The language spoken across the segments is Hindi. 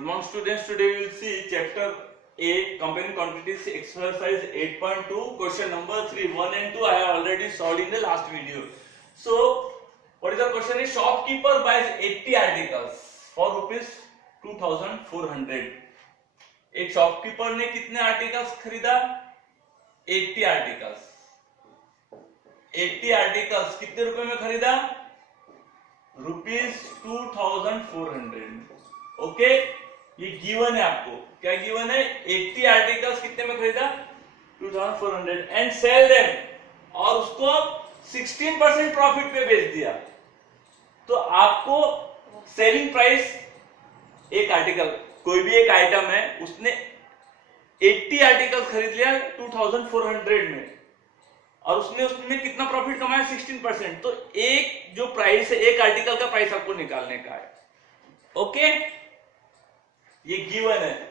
Good morning students, today we will see chapter A, comparing quantities, exercise 8.2, question number 3, 1 and 2 I have already solved in the last video. So, what is the question is, shopkeeper buys 80 articles for rupees 2400. एक शॉपकीपर ने कितने आर्टिकल्स खरीदा? 80 आर्टिकल्स। 80 आर्टिकल्स कितने रुपए में खरीदा? रुपीज 2400। ओके, ये गिवन है आपको। क्या गिवन है? 80 आर्टिकल्स कितने में खरीदा? 2400 एंड सेल देम, और उसको 16% प्रॉफिट पे बेच दिया। तो आपको सेलिंग प्राइस, एक आर्टिकल, कोई भी एक आइटम है, उसने 80 आर्टिकल खरीद लिया 2400 में, और उसने उसमें कितना प्रॉफिट कमाया? 16%। तो एक जो प्राइस है, एक आर्टिकल का प्राइस आपको निकालने का है। ओके, ये गिवन है।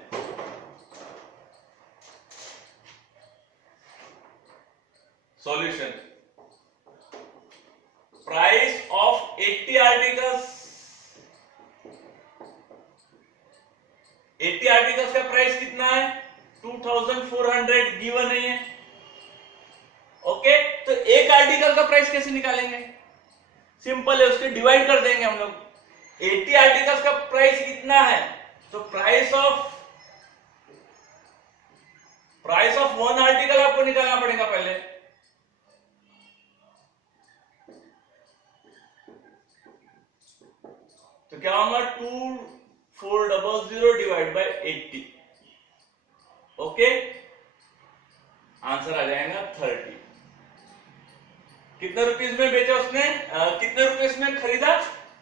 Solution, price of 80 articles, 80 articles का प्राइस कितना है? 2400 गिवन है ये। ओके, तो एक आर्टिकल का प्राइस कैसे निकालेंगे? सिंपल है, उसके डिवाइड कर देंगे हम लोग। 80 आर्टिकल्स का प्राइस कितना है? तो प्राइस ऑफ वन आर्टिकल आपको निकालना पड़ेगा पहले। तो क्या होगा? 2400 डिवाइड बाय 80। ओके, आंसर आ जाएगा 30। कितने रुपीस में बेचा उसने? कितने रुपीस में खरीदा?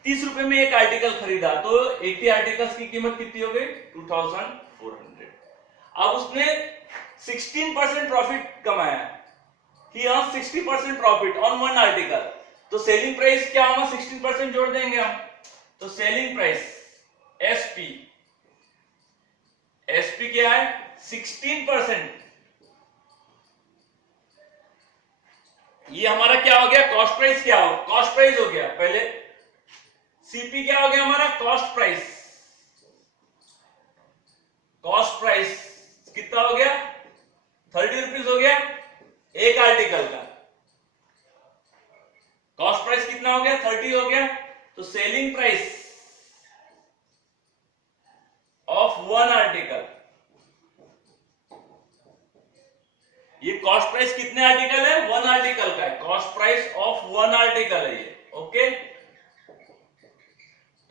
30 रुपए में एक आर्टिकल खरीदा। तो 80 आर्टिकल्स की कीमत कितनी हो गई? 2400। अब उसने 16% प्रॉफिट कमाया। He earn 60% profit on one article. तो सेलिंग प्राइस क्या होगा? 16% जोड़ देंगे हम। तो सेलिंग प्राइस एसपी, एसपी क्या है? 16%। ये हमारा क्या हो गया? Cost price. क्या हो? कॉस्ट प्राइस हो गया पहले। सीपी क्या हो गया हमारा? Cost price. कॉस्ट प्राइस कितना हो गया? 30 रुपीज हो गया एक आर्टिकल का। कॉस्ट प्राइस कितना हो गया? 30 हो गया। तो selling price of one article, ये कॉस्ट प्राइस कितने आर्टिकल है? वन आर्टिकल का है। Cost price of one article है ये। ओके,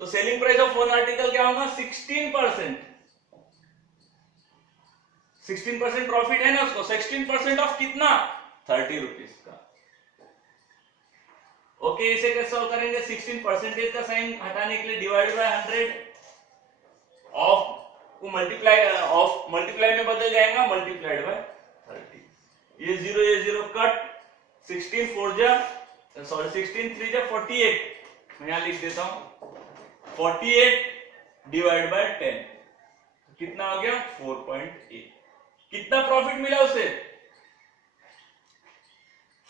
तो selling price of one article क्या होगा? 16%। 16% प्रॉफिट है ना उसको। 16% ऑफ कितना? 30 रुपीज का। ओके, इसे कैसे सॉल्व करेंगे? 16% का साइन हटाने के लिए डिवाइड बाय 100, ऑफ को मल्टीप्लाई में बदल जाएगा, मल्टीप्लाइड बाय 30। ये 0 कट, 16 3 जा 48। मैं यहां लिख देता हूं 48 डिवाइड बाय 10। कितना आ गया? 4.8। कितना प्रॉफिट मिला उसे?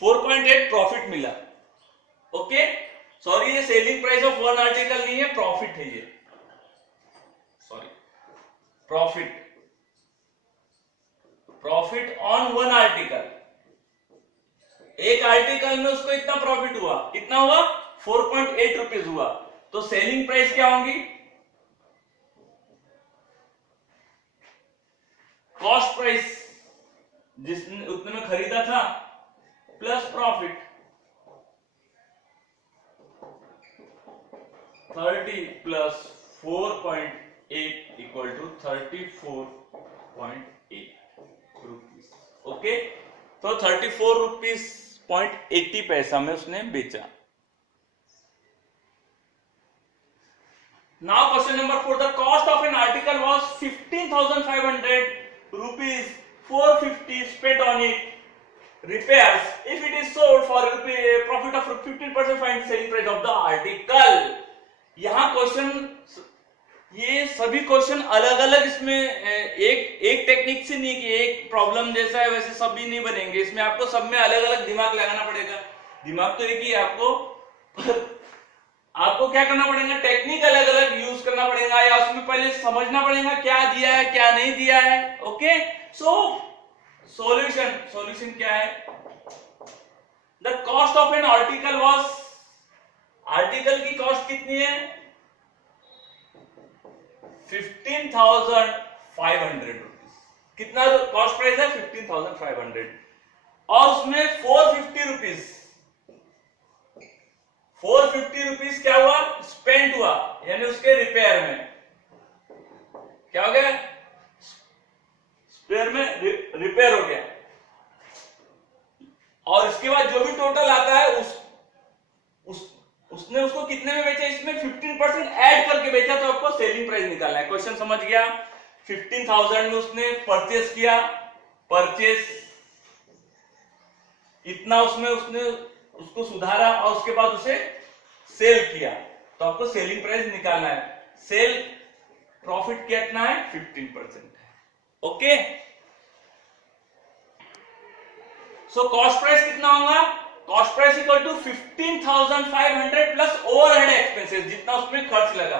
4.8 प्रॉफिट मिला। ओके, सॉरी, ये selling price of one article नहीं है, प्रॉफिट है ये। Sorry, profit on one article. एक आर्टिकल में उसको इतना प्रॉफिट हुआ। कितना हुआ? 4.8 रुपीज हुआ। तो सेलिंग प्राइस क्या होगी? कॉस्ट प्राइस जिसने उतने में खरीदा था plus profit. 30 plus 4.8 equal to 34.8 rupees. Okay, तो 34 रुपीज 80 पैसा में उसने बेचा। Now question number 4, the cost of an article was 15,500 rupees, 450 spent on it repairs. If it is sold for profit of 15%, find selling price of the article. यहां क्वेश्चन, ये सभी क्वेश्चन अलग अलग, इसमें एक टेक्निक से नहीं कि एक प्रॉब्लम जैसा है वैसे सभी नहीं बनेंगे। इसमें आपको सब में अलग अलग दिमाग लगाना पड़ेगा। दिमाग तो एक ही है आपको क्या करना पड़ेगा, टेक्निक अलग अलग यूज करना पड़ेगा, या उसमें पहले समझना पड़ेगा क्या दिया है क्या नहीं दिया है। ओके, सो सॉल्यूशन क्या है, the cost of an article was, article की कॉस्ट कितनी है 15,500 रुपीज, कितना कॉस्ट प्राइस है 15,500, और उसमें 450 रुपीज क्या हुआ, स्पेंड हुआ, यानी उसके रिपेयर में क्या हो गया, स्पेयर में रिपेयर हो गया, और इसके बाद जो भी टोटल आता है उसने उसको कितने में बेचा, इसमें 15% ऐड करके बेचा, तो आपको सेलिंग प्राइस निकालना है। क्वेश्चन समझ गया, 15,000 में उसने परचेस किया, परचेस इतना उसमें उसने उसको सुधारा और उसके बाद उसे सेल किया, तो आपको सेलिंग प्राइस निकालना है। सेल प्रॉफिट कितना है 15% है। ओके, सो कॉस्ट प्राइस कितना होगा, cost price equal to 15,500 plus overhead expenses, जितना उसमें खर्च लगा,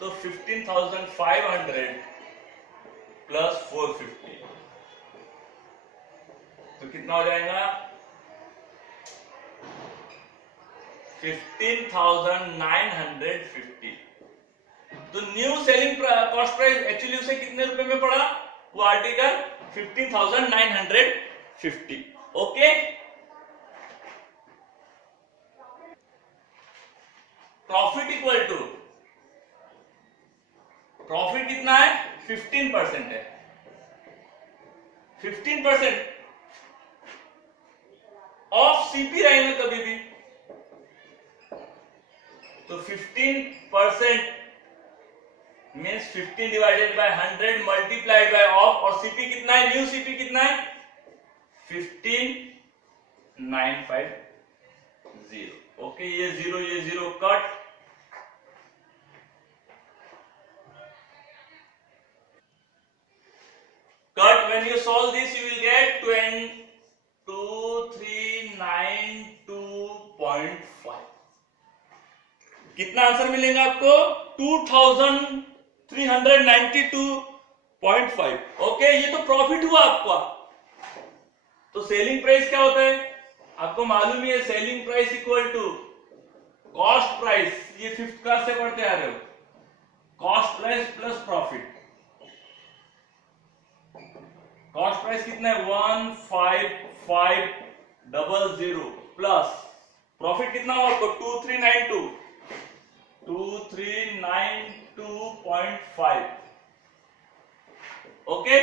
तो 15,500 प्लस 450, तो कितना हो जाएगा 15,950। तो new selling cost price actually उसे कितने रुपए में पड़ा, वो article 15,950। Okay, profit equal to, profit कितना है 15% है, 15% ऑफ सीपी रहेंगे कभी भी, तो 15% means 15 divided by 100 multiplied by of, और सीपी कितना है, न्यू सीपी कितना है 15,950। ओके, ये zero cut, when you solve this you will get 2392.5। कितना आंसर मिलेगा आपको 2392.5। ओके, ये तो प्रॉफिट हुआ आपका। तो सेलिंग प्राइस क्या होता है, आपको मालूम ही है, selling price equal to cost price, ये 5th क्लास से पढ़ते आ रहे हो, cost price plus profit. Cost price कितना है 15500 प्लस प्रॉफिट कितना हो आपको 2392.5। ओके,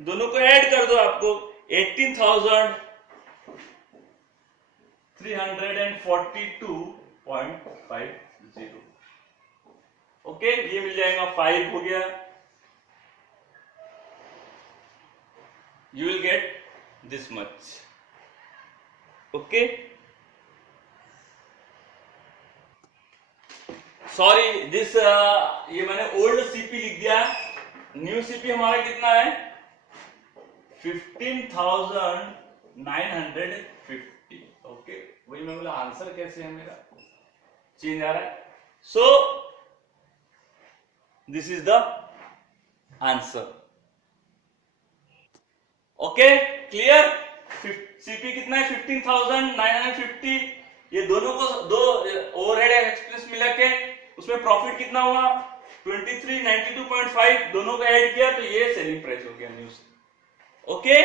दोनों को ऐड कर दो, आपको 18,342.50। ओके, ये मिल जाएगा 5 हो गया, you will get this much। okay, sorry this ये मैंने ओल्ड सीपी लिख दिया, न्यू सीपी हमारा कितना है 15,950। ओके, वही मैं बोला आंसर कैसे है मेरा चेंज आ रहा है, so this is the answer. Okay, clear, CP कितना है 15,950, ये दोनों को दो ओवरहेड एक्सपेंस मिला के उसमें प्रॉफिट कितना हुआ 2392.5, दोनों को ऐड किया तो ये सेलिंग प्राइस हो गया न्यूज। ओके,